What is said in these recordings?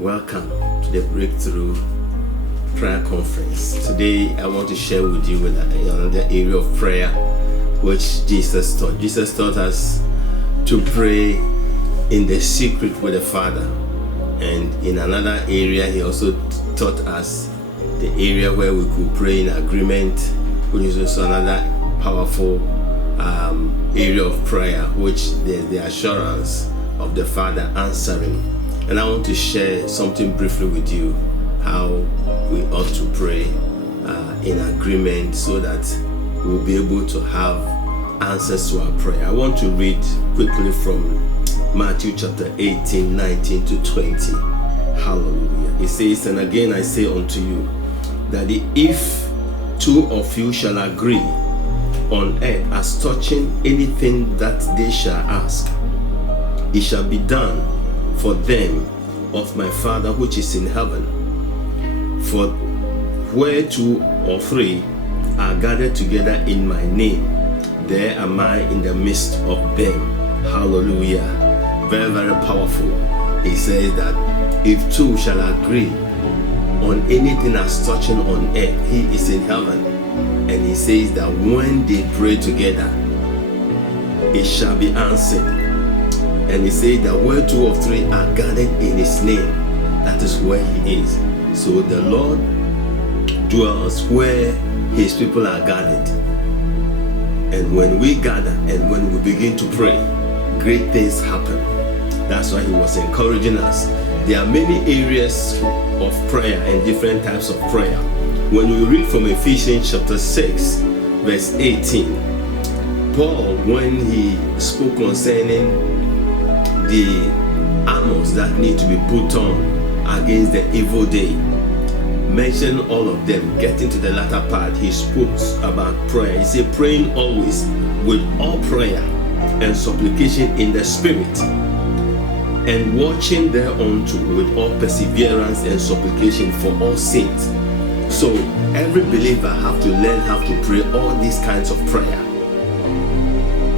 Welcome to the Breakthrough Prayer Conference. Today I want to share with you another area of prayer which Jesus taught. Jesus taught us to pray in the secret with the Father. And in another area he also taught us the area where we could pray in agreement, which is also another powerful area of prayer, which there's the assurance of the Father answering. And I want to share something briefly with you, how we ought to pray in agreement so that we'll be able to have answers to our prayer. I want to read quickly from Matthew chapter 18, 19 to 20. Hallelujah. It says, "And again I say unto you, that if two of you shall agree on earth as touching anything that they shall ask, it shall be done for them of my Father which is in heaven. For where two or three are gathered together in my name, there am I in the midst of them." Hallelujah. Very, very powerful. He says that if two shall agree on anything as touching on earth, he is in heaven. And he says that when they pray together, it shall be answered. And he says that where two or three are gathered in his name, that is where he is. So the Lord dwells where his people are gathered. And when we gather and when we begin to pray, great things happen. That's why he was encouraging us. There are many areas of prayer and different types of prayer. When we read from Ephesians chapter 6, verse 18, Paul, when he spoke concerning the armors that need to be put on against the evil day, mentioned all of them. Getting to the latter part, he spoke about prayer. He said, praying always with all prayer and supplication in the Spirit, and watching thereunto with all perseverance and supplication for all saints. So every believer have to learn how to pray all these kinds of prayer.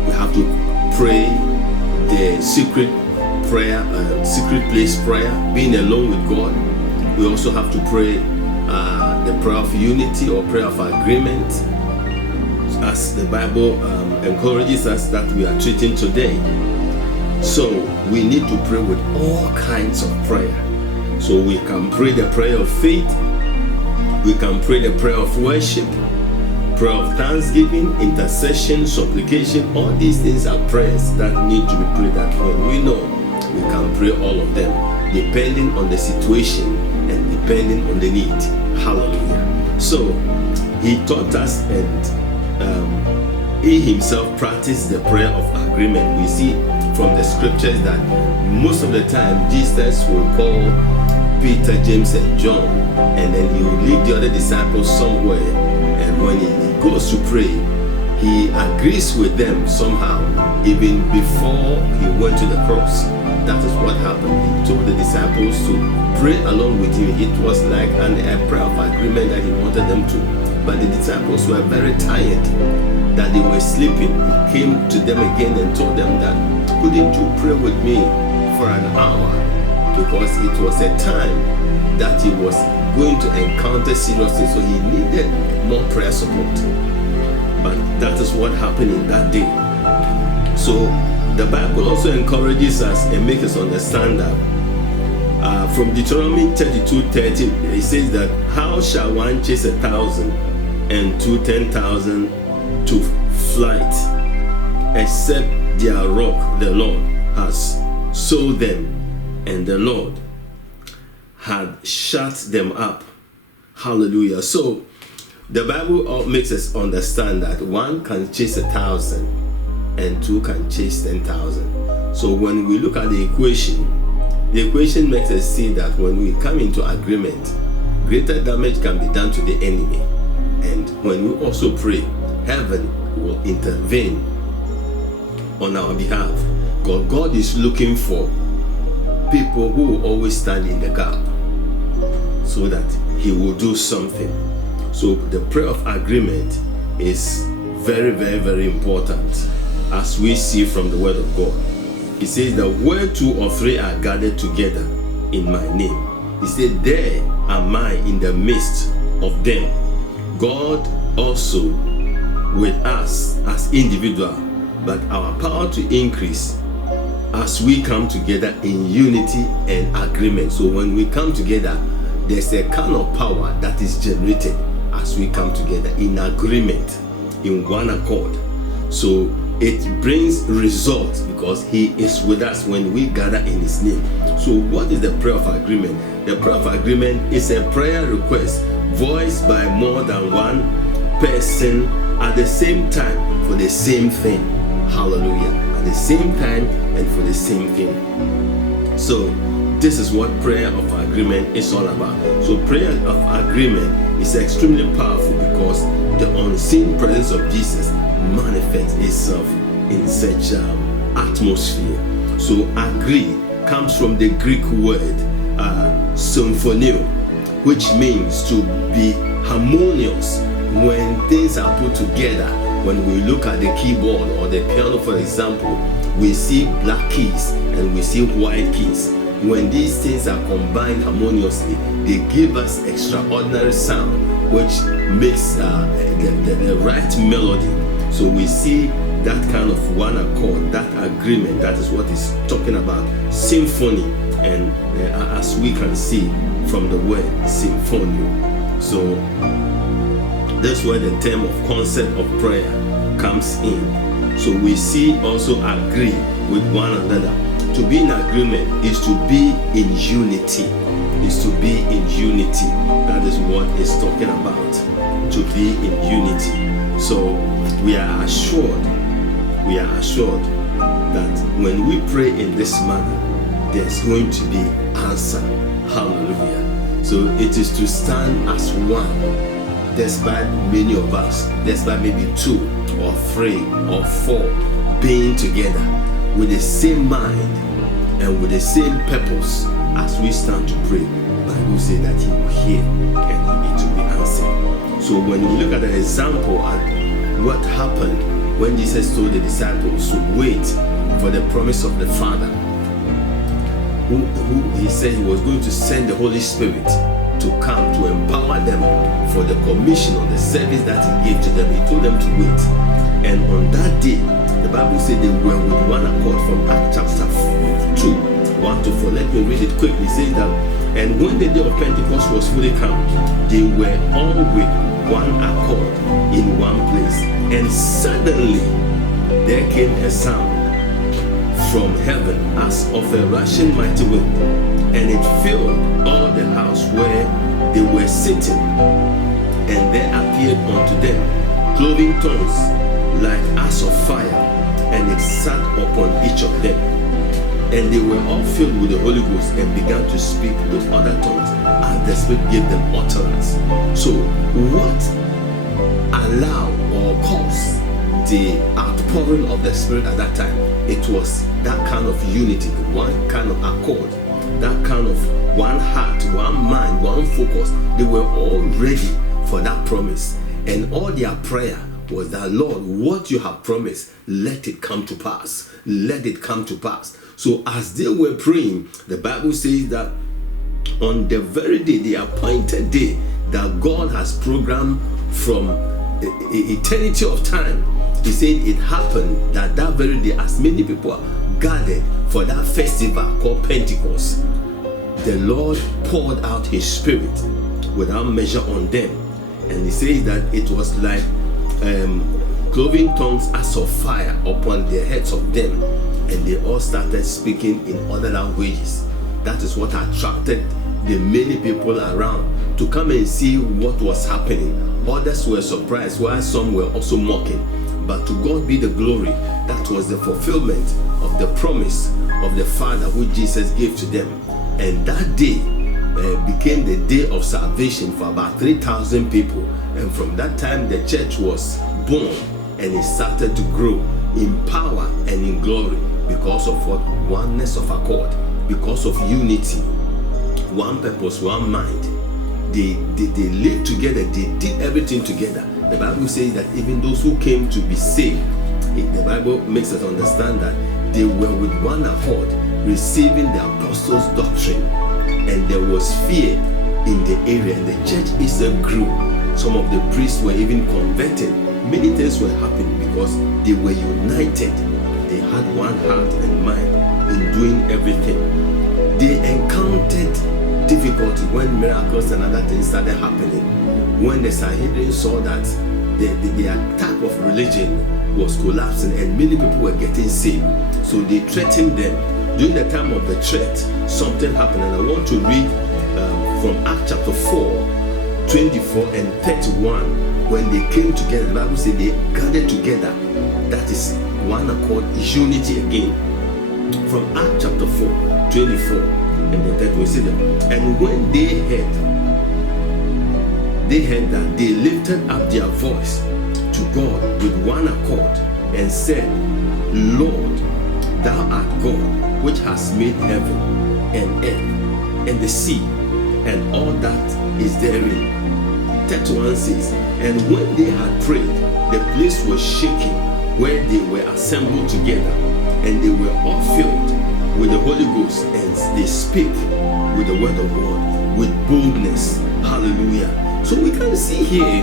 We have to pray the secret prayer, secret place prayer, being alone with God. We also have to pray the prayer of unity or prayer of agreement, as the Bible encourages us that we are treating today. So we need to pray with all kinds of prayer. So we can pray the prayer of faith, we can pray the prayer of worship, prayer of thanksgiving, intercession, supplication. All these things are prayers that need to be prayed. That when we know, we can pray all of them, depending on the situation and depending on the need. Hallelujah. So he taught us, and he himself practiced the prayer of agreement. We see from the scriptures that most of the time Jesus will call Peter, James, and John, and then he will leave the other disciples somewhere, and when he goes to pray, he agrees with them somehow, even before he went to the cross. That is what happened. He told the disciples to pray along with him. It was like a prayer of agreement that he wanted them to. But the disciples were very tired, that they were sleeping. He came to them again and told them that, couldn't you pray with me for an hour? Because it was a time that he was going to encounter seriously, so he needed more prayer support. But that is what happened in that day. So the Bible also encourages us and makes us understand that from Deuteronomy 32:30, it says that how shall one chase 1,000 and 10,000 to flight, except their rock the Lord has sold them, and the Lord had shut them up. Hallelujah. So the Bible makes us understand that one can chase 1,000 and two can chase 10,000. So when we look at the equation makes us see that when we come into agreement, greater damage can be done to the enemy. And when we also pray, heaven will intervene on our behalf. God is looking for people who will always stand in the gap so that he will do something. So the prayer of agreement is very, very, very important, as we see from the word of God. He says that where two or three are gathered together in my name, He said, there am I in the midst of them. God also with us as individual, but our power to increase as we come together in unity and agreement. So when we come together, there's a kind of power that is generated as we come together in agreement, in one accord. So it brings results because He is with us when we gather in His name. So what is the prayer of agreement? The prayer of agreement is a prayer request voiced by more than one person at the same time for the same thing. Hallelujah. At the same time and for the same thing. So this is what prayer of agreement is all about. So prayer of agreement is extremely powerful because the unseen presence of Jesus manifests itself in such atmosphere. So agree comes from the Greek word symphonio, which means to be harmonious when things are put together. When we look at the keyboard or the piano, for example, we see black keys and we see white keys. When these things are combined harmoniously, they give us extraordinary sound, which makes the right melody. So we see that kind of one accord, that agreement. That is what he's talking about, symphony. And as we can see from the word symphonio. So that's where the term of concept of prayer comes in. So we see also agree with one another. To be in agreement is to be in unity. Is to be in unity. That is what it's talking about. To be in unity. So we are assured that when we pray in this manner, there's going to be answer. Hallelujah. So it is to stand as one. Despite many of us, despite maybe 2 or 3 or 4 being together with the same mind and with the same purpose, as we stand to pray, the Bible says that He will hear and it will be answered. So when we look at the example and what happened when Jesus told the disciples to wait for the promise of the Father, who He said He was going to send the Holy Spirit to come to empower them for the commission or the service that He gave to them. He told them to wait. And on that day, the Bible said they were with one accord from Acts chapter 2, 1 to 4. Let me read it quickly. It says that, and when the day of Pentecost was fully come, they were all with one accord in one place. And suddenly there came a sound from heaven as of a rushing mighty wind, and it filled all the house where they were sitting. And there appeared unto them cloven tongues like as of fire, and it sat upon each of them. And they were all filled with the Holy Ghost and began to speak with other tongues as the Spirit gave them utterance. So what allowed or caused the outpouring of the Spirit at that time? It was that kind of unity, one kind of accord, that kind of one heart, one mind, one focus. They were all ready for that promise. And all their prayer was that, Lord, what you have promised, let it come to pass. Let it come to pass. So as they were praying, the Bible says that on the very day, the appointed day that God has programmed from eternity of time, He said it happened that very day, as many people gathered for that festival called Pentecost, the Lord poured out His Spirit without measure on them. And He says that it was like cloven tongues as of fire upon the heads of them, and they all started speaking in other languages. That is what attracted the many people around to come and see what was happening. Others were surprised, while some were also mocking. But to God be the glory. That was the fulfillment of the promise of the Father which Jesus gave to them. And that day became the day of salvation for about 3,000 people. And from that time the church was born, and it started to grow in power and in glory because of what? Oneness of accord, because of unity, one purpose, one mind. They lived together, they did everything together. The Bible says that even those who came to be saved, the Bible makes us understand that they were with one accord, receiving the apostles' doctrine and there was fear in the area, and the church itself grew. Some of the priests were even converted. Many things were happening because they were united. They had one heart and mind in doing everything. They encountered difficulty when miracles and other things started happening. When the Sanhedrin saw that the attack of religion was collapsing and many people were getting saved, so they threatened them. During the time of the threat, something happened, and I want to read from Acts chapter 4, 24 and 31. When they came together, the Bible said they gathered together. That is one accord, unity again. From Acts chapter 4, 24 and the 31, we see them. And when they heard that, they lifted up their voice to God with one accord and said, Lord, thou art God, which has made heaven and earth and the sea and all that is therein. 31 says, and when they had prayed, the place was shaking where they were assembled together, and they were all filled with the Holy Ghost, and they speak with the word of God with boldness. Hallelujah. So we can see here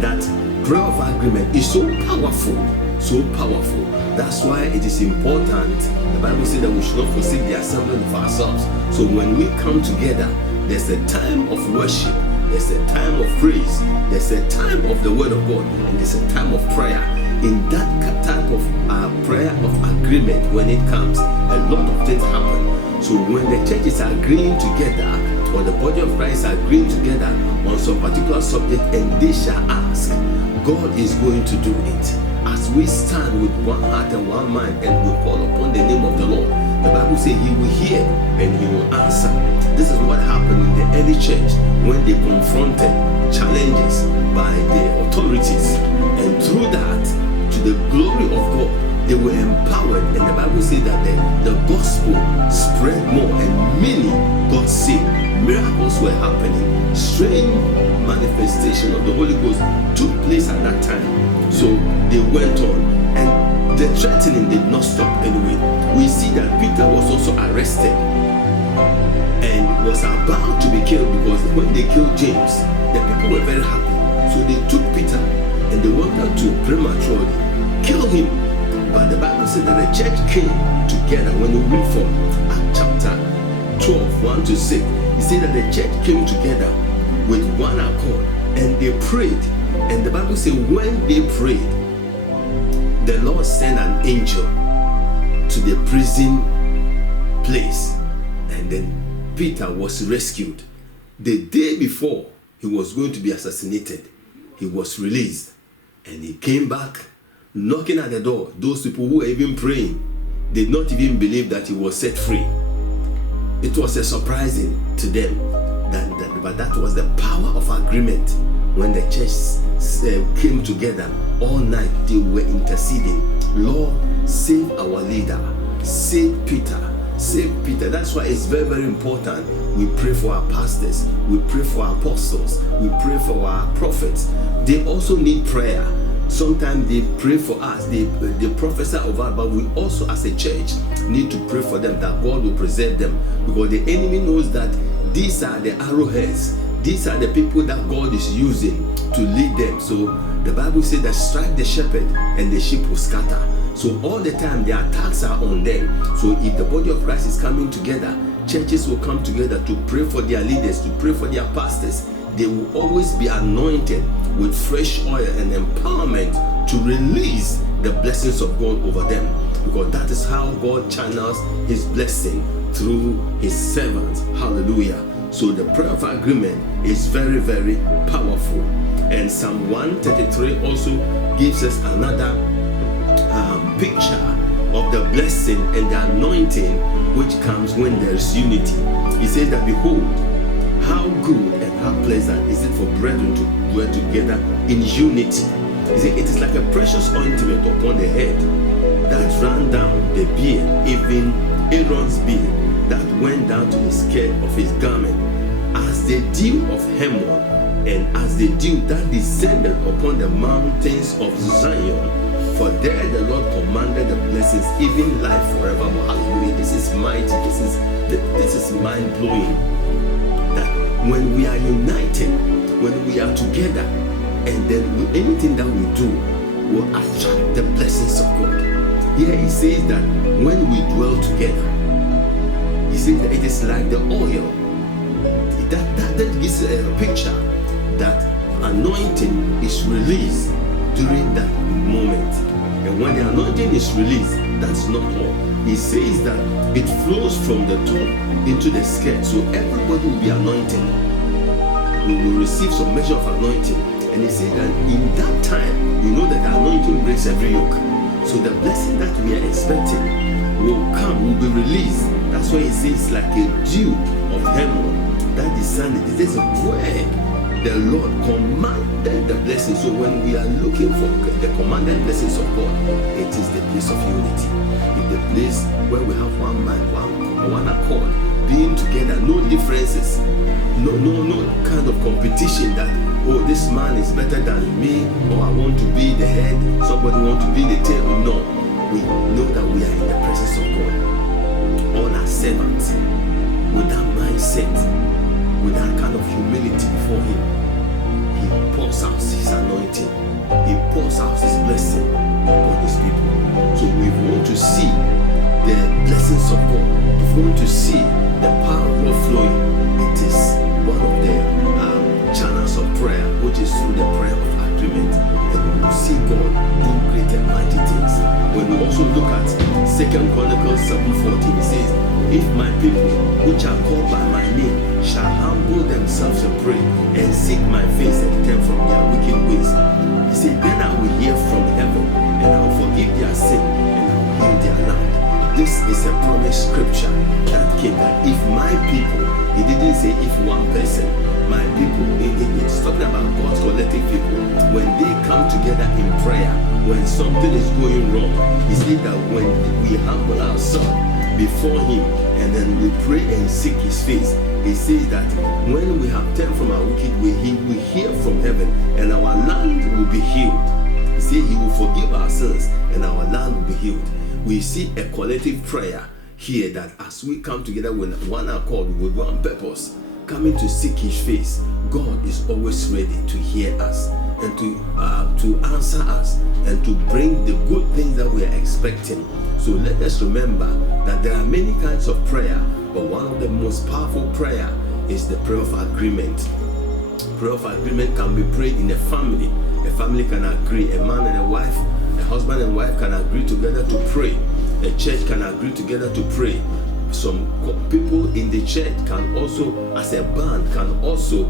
that prayer of agreement is so powerful, so powerful. That's why it is important. The Bible says that we should not forsake the assembling of ourselves. So when we come together, there's a time of worship, there's a time of praise, there's a time of the word of God, and there's a time of prayer. In that type of prayer of agreement, when it comes, a lot of things happen. So when the church is agreeing together, or the body of Christ is agreeing together on some particular subject, and they shall ask, God is going to do it. As we stand with one heart and one mind and we call upon the name of the Lord, the Bible says He will hear and He will answer. This is what happened in the early church when they confronted challenges by the authorities, and through that, to the glory of God, they were empowered, and the Bible says that the gospel spread more and many got saved. Miracles were happening. Strange manifestation of the Holy Ghost took place at that time. So they went on, and the threatening did not stop anyway. We see that Peter was also arrested and was about to be killed, because when they killed James, the people were very happy. So they took Peter and they wanted to prematurely kill him. But the Bible said that the church came together. When you read from Acts chapter 12, 1 to 6, it said that the church came together with one accord and they prayed. And the Bible says when they prayed, the Lord sent an angel to the prison place, and then Peter was rescued. The day before he was going to be assassinated, he was released, and he came back knocking at the door. Those people who were even praying did not even believe that he was set free. It was a surprising to them, but that was the power of agreement. When the church came together all night, they were interceding. Lord, save our leader, save Peter, save Peter. That's why it's very, very important. We pray for our pastors, we pray for our apostles, we pray for our prophets. They also need prayer. Sometimes they pray for us, they prophesy over us, but we also as a church need to pray for them, that God will preserve them, because the enemy knows that these are the arrowheads, these are the people that God is using to lead them. So the Bible says that strike the shepherd and the sheep will scatter. So all the time the attacks are on them. So if the body of Christ is coming together, churches will come together to pray for their leaders, to pray for their pastors. They will always be anointed with fresh oil and empowerment to release the blessings of God over them, because that is how God channels His blessing through His servants. Hallelujah. So the prayer of agreement is very, very powerful. And Psalm 133 also gives us another picture of the blessing and the anointing which comes when there is unity. He says that, behold, how good and how pleasant is it for brethren to dwell together in unity. He said, it is like a precious ointment upon the head that ran down the beard, even Aaron's beard, that went down to the skirt of his garment, as the dew of Hermon, and as the dew that descended upon the mountains of Zion. For there the Lord commanded the blessings, even life forevermore. Hallelujah. This is mighty. This is This is mind-blowing, that when we are united, when we are together, and then anything that we do will attract the blessings of God. Here he says that when we dwell together, he says that it is like the oil. That gives a picture that anointing is released during that moment. And when the anointing is released, that's not all. He says that it flows from the top into the skirt, so everybody will be anointed. We will receive some measure of anointing. And he says that in that time, you know that the anointing breaks every yoke. So the blessing that we are expecting will come, will be released. That's why he says like a dew of Hermon that descended. It is where the Lord commanded the blessing. So when we are looking for the commanded blessings of God, it is the place of unity. It's the place where we have one mind, one accord, being together, no differences, no kind of competition that, oh, this man is better than me, or I want to be the head, somebody want to be the tail. No, we know that we are in the presence of God. All are servants with that mindset, with that kind of humility before him. He pours out his anointing, he pours out his blessing upon his people. So we want to see the blessings of God, if we want to see the power of God flowing, it is one of the channels of prayer, which is through the prayer of agreement. And we will see God do great and mighty things. When we also look at 2 Chronicles 7:14, it says, if my people, which are called by my name, shall humble themselves and pray, and seek my face and turn from their wicked ways, he said, then I will hear from heaven, and I will forgive their sin, and I will heal their land. This is a promised scripture that came, that if my people, he didn't say if one person, my people, it's talking about God's collective people. When they come together in prayer, when something is going wrong, he said that when we humble ourselves before him and then we pray and seek his face, he says that when we have turned from our wicked way, he will hear from heaven and our land will be healed. He said he will forgive our sins and our land will be healed. We see a collective prayer here, that as we come together with one accord, with one purpose, coming to seek his face, God is always ready to hear us and to answer us and to bring the good things that we are expecting. So let us remember that there are many kinds of prayer, but one of the most powerful prayer is the prayer of agreement. Prayer of agreement can be prayed in a family. A family can agree, a man and a wife, a husband and wife can agree together to pray. A church can agree together to pray. Some people in the church can also, as a band, can also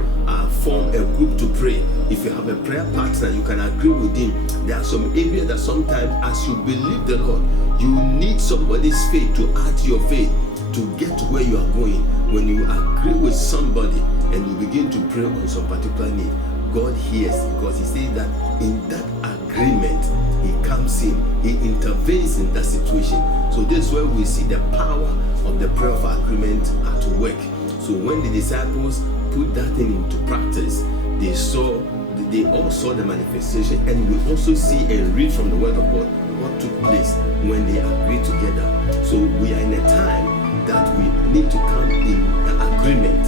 form a group to pray. If you have a prayer partner, you can agree with him. There are some areas that sometimes, as you believe the Lord, you need somebody's faith to add to your faith to get to where you are going. When you agree with somebody and you begin to pray on some particular need, God hears, because he says that in that agreement, he comes in, he intervenes in that situation. So this is where we see the power of the prayer of agreement at work. So when the disciples put that thing into practice, they all saw the manifestation, and we also see and read from the word of God what took place when they agreed together. So we are in a time that we need to come in agreement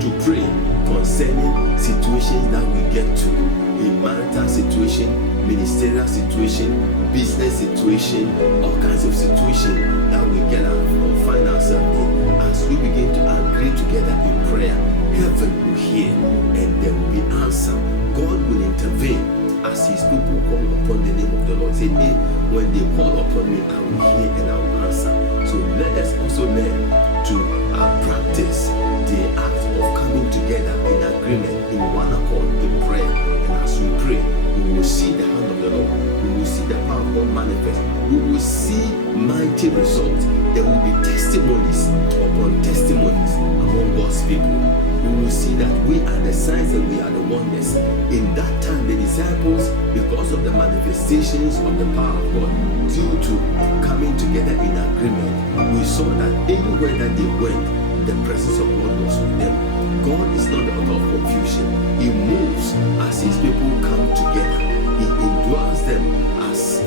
to pray concerning situations that we get to, in marital situation, ministerial situation, business situation, all kinds of situations that we get or find ourselves in. As we begin to agree together in prayer, heaven will hear and there will be answer. God will intervene as his people call upon the name of the Lord. Say, hey, when they call upon me, I will hear and I will answer. So let us also learn to practice the act of coming together in agreement, in one accord, in prayer. And as we pray, we will see the hand of the Lord. We will see the power of God manifest. We will see mighty results. There will be testimonies upon testimonies among God's people. We will see that we are the signs and we are the wonders. In that time, the disciples, because of the manifestations of the power of God, due to coming together in agreement, we saw that anywhere that they went, the presence of God was with them. God is not the author of confusion. He moves as his people come together. He indwells them as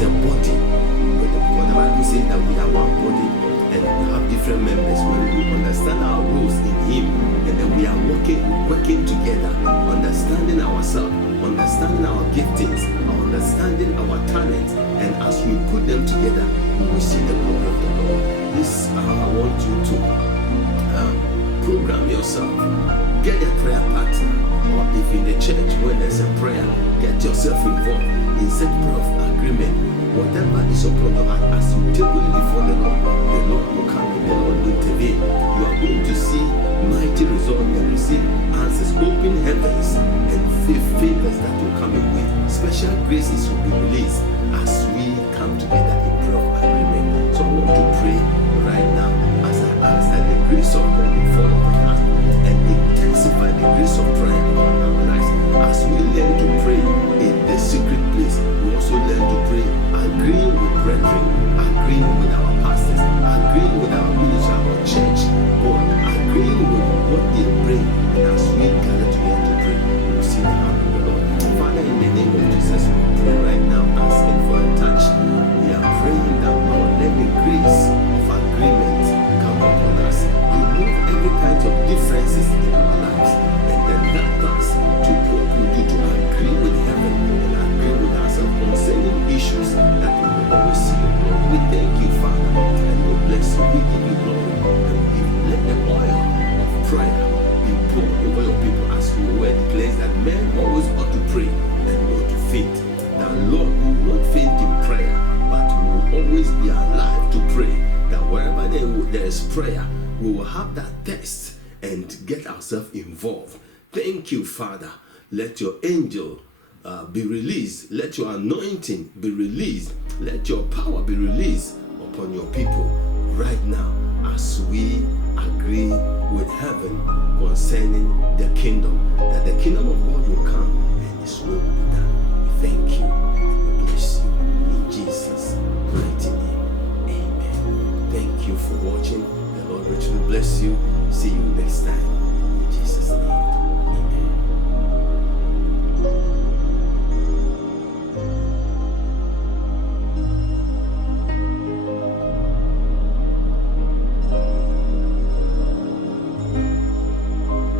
a body. But the Bible says that we are one body and we have different different members, when we understand our roles in Him, and then we are working together, understanding ourselves, understanding our giftings, understanding our talents, and as we put them together, we will see the glory of the Lord. This I want you to program yourself. Get a prayer partner, or if in the church when there's a prayer, get yourself involved in such prayer of agreement. Whatever is upon your heart, as you table it before the Lord will come and the Lord will intervene. You are going to see mighty results and receive answers, open heavens, and favors that will come your way. Special graces will be released as we come together in prayer of agreement. So I want to pray right now as I ask that the grace of God will fall upon us and intensify the grace of prayer upon our lives. As we learn to pray in the secret place, we also learn to pray agreeing with brethren, agreeing with our pastors, agreeing with our ministry, our church, or agreeing with what they pray. And as we gather together to pray, we will see the hand of the Lord. Father, in the name of Jesus, we pray right now, asking for a touch. We are praying that, Lord, let the grace of agreement come upon us. Remove every kind of differences in our lives, and then help us to work with you to agree with heaven and agree with ourselves concerning issues that we will always see your glory. We thank you, Father, and we bless you. We give you glory, and we give you. Let the oil of prayer be poured over your people, as your word declares that men always ought to pray and not to faint. That, Lord, we will not faint in prayer, but we will always be alive to pray. That wherever there is prayer, we will have that test and get ourselves involved. Thank you, Father. Let your angel be released. Let your anointing be released. Let your power be released upon your people right now as we agree with heaven concerning the kingdom. That the kingdom of God will come and His will will be done. We thank you and we bless you in Jesus' mighty name. Amen. Thank you for watching. The Lord richly bless you. See you next time. In Jesus' name.